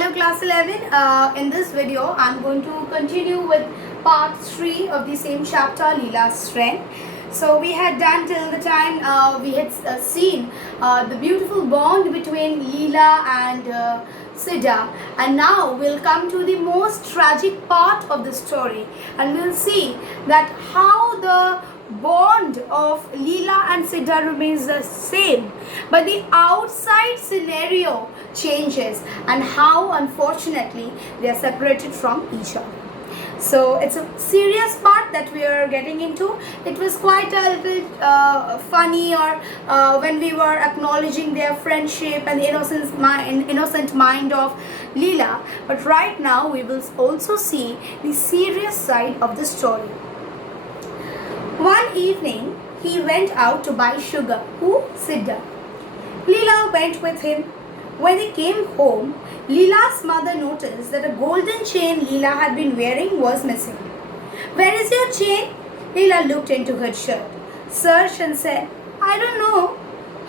Hello class 11. In this video I'm going to continue with part 3 of the same chapter, Leela's strength. So we had done till the time we had seen the beautiful bond between Leela and Siddha, and now we'll come to the most tragic part of the story, and we'll see that how the bond of Leela and Siddha remains the same, but the outside scenario changes, and how unfortunately they are separated from each other. So it's a serious part that we are getting into. It was quite a little funny, or when we were acknowledging their friendship and the innocent mind of Leela. But right now we will also see the serious side of the story. One evening, he went out to buy sugar. Who? Siddha. Leela went with him. When he came home, Leela's mother noticed that a golden chain Leela had been wearing was missing. "Where is your chain?" Leela looked into her shirt, searched and said, "I don't know."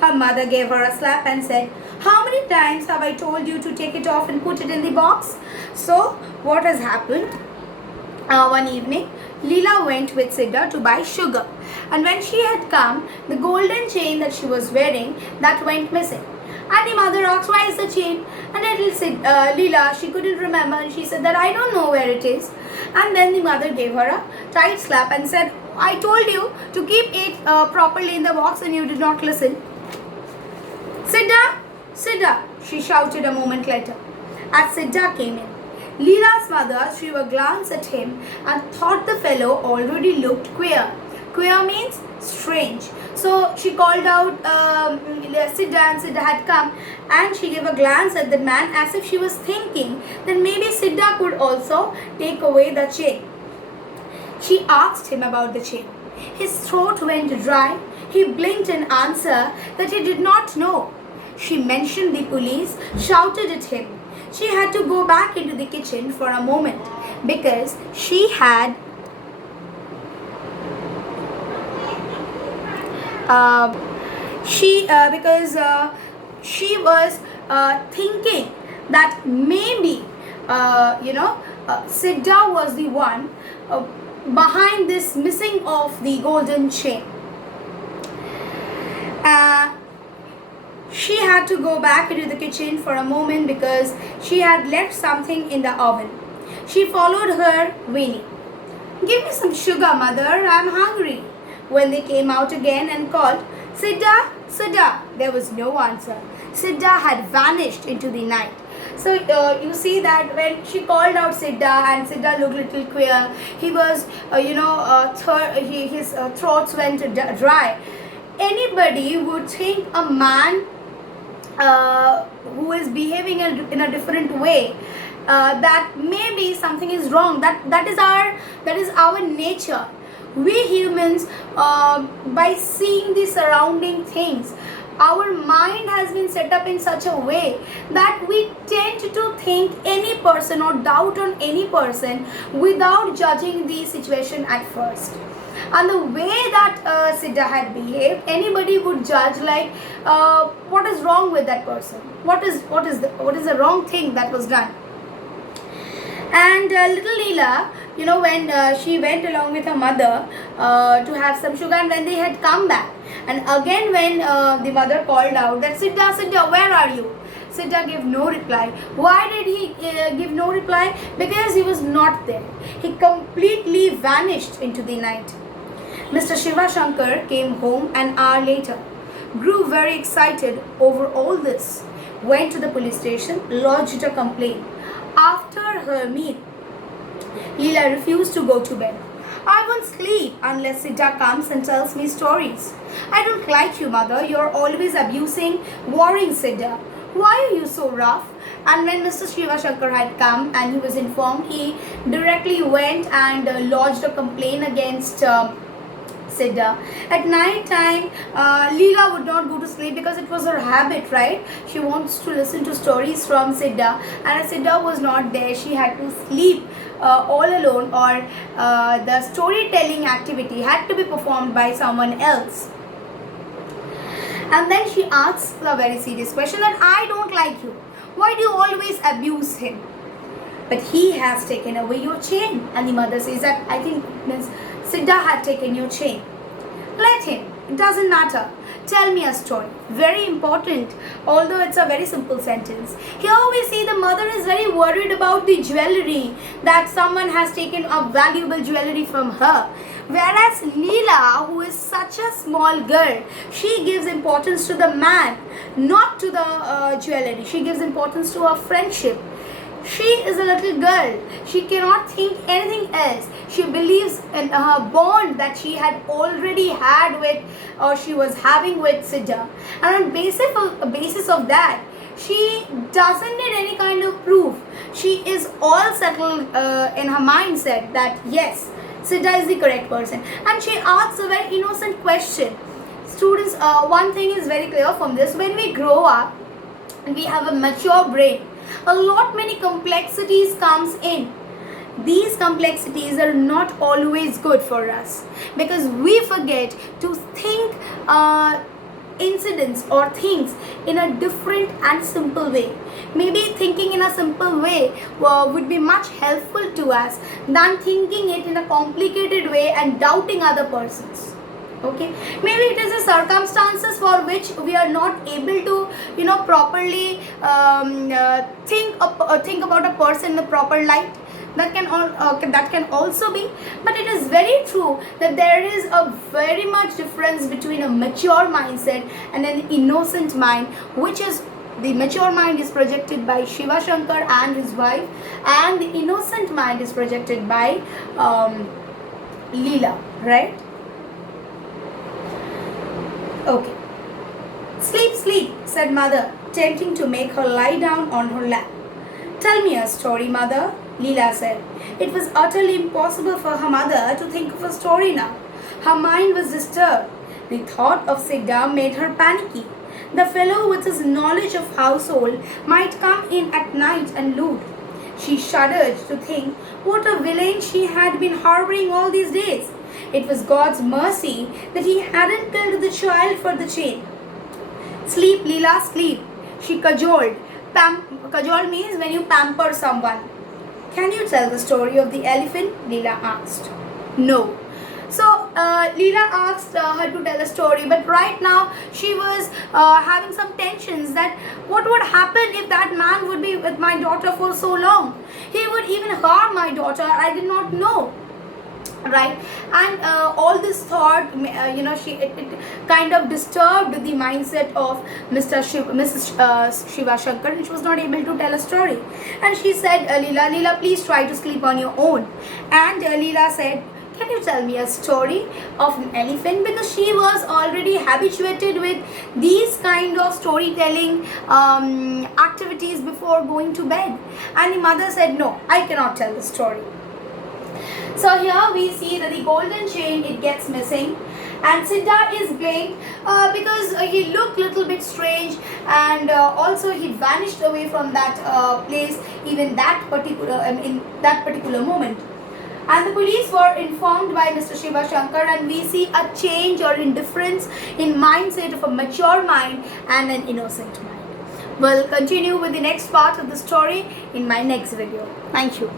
Her mother gave her a slap and said, "How many times have I told you to take it off and put it in the box?" So, what has happened? One evening, Leela went with Siddha to buy sugar, and when she had come, the golden chain that she was wearing, that went missing. And the mother asked, "Why is the chain?" And little Leela, she couldn't remember, and she said that, "I don't know where it is." And then the mother gave her a tight slap and said, "I told you to keep it properly in the box and you did not listen." "Siddha, Siddha," she shouted a moment later. As Siddha came in, Leela's mother threw a glance at him and thought the fellow already looked queer. Queer means strange. So she called out Siddha, and Siddha had come, and she gave a glance at the man as if she was thinking that maybe Siddha could also take away the chain. She asked him about the chain. His throat went dry. He blinked in answer that he did not know. She mentioned the police, shouted at him. She had to go back into the kitchen for a moment because she had she was thinking that maybe Siddha was the one behind this missing of the golden chain. She had to go back into the kitchen for a moment because she had left something in the oven. She followed her, whining, "Give me some sugar, mother, I'm hungry." When they came out again and called, "Siddha, Siddha," there was no answer. Siddha had vanished into the night. So you see that when she called out Siddha, and Siddha looked a little queer, he was, his throats went dry. Anybody would think a man who is behaving in a different way, that maybe something is wrong. That is our nature. We humans, by seeing the surrounding things, our mind has been set up in such a way that we tend to think any person or doubt on any person without judging the situation at first. And the way that Siddha had behaved, anybody would judge like, what is wrong with that person? What is the wrong thing that was done? And little Leela, when she went along with her mother to have some sugar, and when they had come back, and again when the mother called out that, "Siddha, Siddha, where are you?" Siddha gave no reply. Why did he give no reply? Because he was not there. He completely vanished into the night. Mr. Shiva Shankar came home an hour later, grew very excited over all this, went to the police station, lodged a complaint. After her meal, Leela refused to go to bed. "I won't sleep unless Siddha comes and tells me stories. I don't like you, mother. You're always abusing, worrying Siddha. Why are you so rough?" And when Mr. Shiva Shankar had come and he was informed, he directly went and lodged a complaint against Siddha. At night time, Leela would not go to sleep because it was her habit, right? She wants to listen to stories from Siddha, and as Siddha was not there, she had to sleep all alone, or the storytelling activity had to be performed by someone else. And then she asks a very serious question that, "I don't like you. Why do you always abuse him? But he has taken away your chain. And the mother says that I think Miss Siddha had taken your chain. Let him. It doesn't matter. Tell me a story. Very important, although it's a very simple sentence. Here we see the mother is very worried about the jewelry, that someone has taken a valuable jewelry from her. Whereas Leela, who is such a small girl, she gives importance to the man, not to the jewelry. She gives importance to her friendship. She is a little girl. She cannot think anything else. She believes in her bond that she had already had with, or she was having with Siddha. And on basis of that, she doesn't need any kind of proof. She is all settled in her mindset that yes, Siddha is the correct person. And she asks a very innocent question. Students, one thing is very clear from this. When we grow up, we have a mature brain. A lot many complexities comes in. These complexities are not always good for us because we forget to think incidents or things in a different and simple way. Maybe thinking in a simple way would be much helpful to us than thinking it in a complicated way and doubting other persons. Okay, maybe it is the circumstances for which we are not able to properly think about a person in the proper light. That can also be, but it is very true that there is a very much difference between a mature mindset and an innocent mind, which is the mature mind is projected by Shiva Shankar and his wife, and the innocent mind is projected by Leela, right? Okay. Sleep, sleep, said mother, tempting to make her lie down on her lap. Tell me a story, mother, Leela said. It was utterly impossible for her mother to think of a story now. Her mind was disturbed. The thought of Siddha made her panicky. The fellow with his knowledge of household might come in at night and loot. She shuddered to think what a villain she had been harboring all these days. It was God's mercy that he hadn't killed the child for the chain. Sleep, Leela, sleep, she cajoled. Cajole means when you pamper someone. Can you tell the story of the elephant? Leela asked. No. So Leela asked her to tell a story, but right now she was having some tensions that what would happen if that man would be with my daughter for so long. He would even harm my daughter. I did not know. Right, and all this thought, it kind of disturbed the mindset of Mrs. Shiva Shankar, and she was not able to tell a story. And she said, Leela, please try to sleep on your own. And Leela said, can you tell me a story of an elephant? Because she was already habituated with these kind of storytelling activities before going to bed. And the mother said, no, I cannot tell the story. So here we see that the golden chain, it gets missing, and Siddha is blamed because he looked a little bit strange, and also he vanished away from that place even in that particular moment. And the police were informed by Mr. Shiva Shankar, and we see a change or indifference in mindset of a mature mind and an innocent mind. We'll continue with the next part of the story in my next video. Thank you.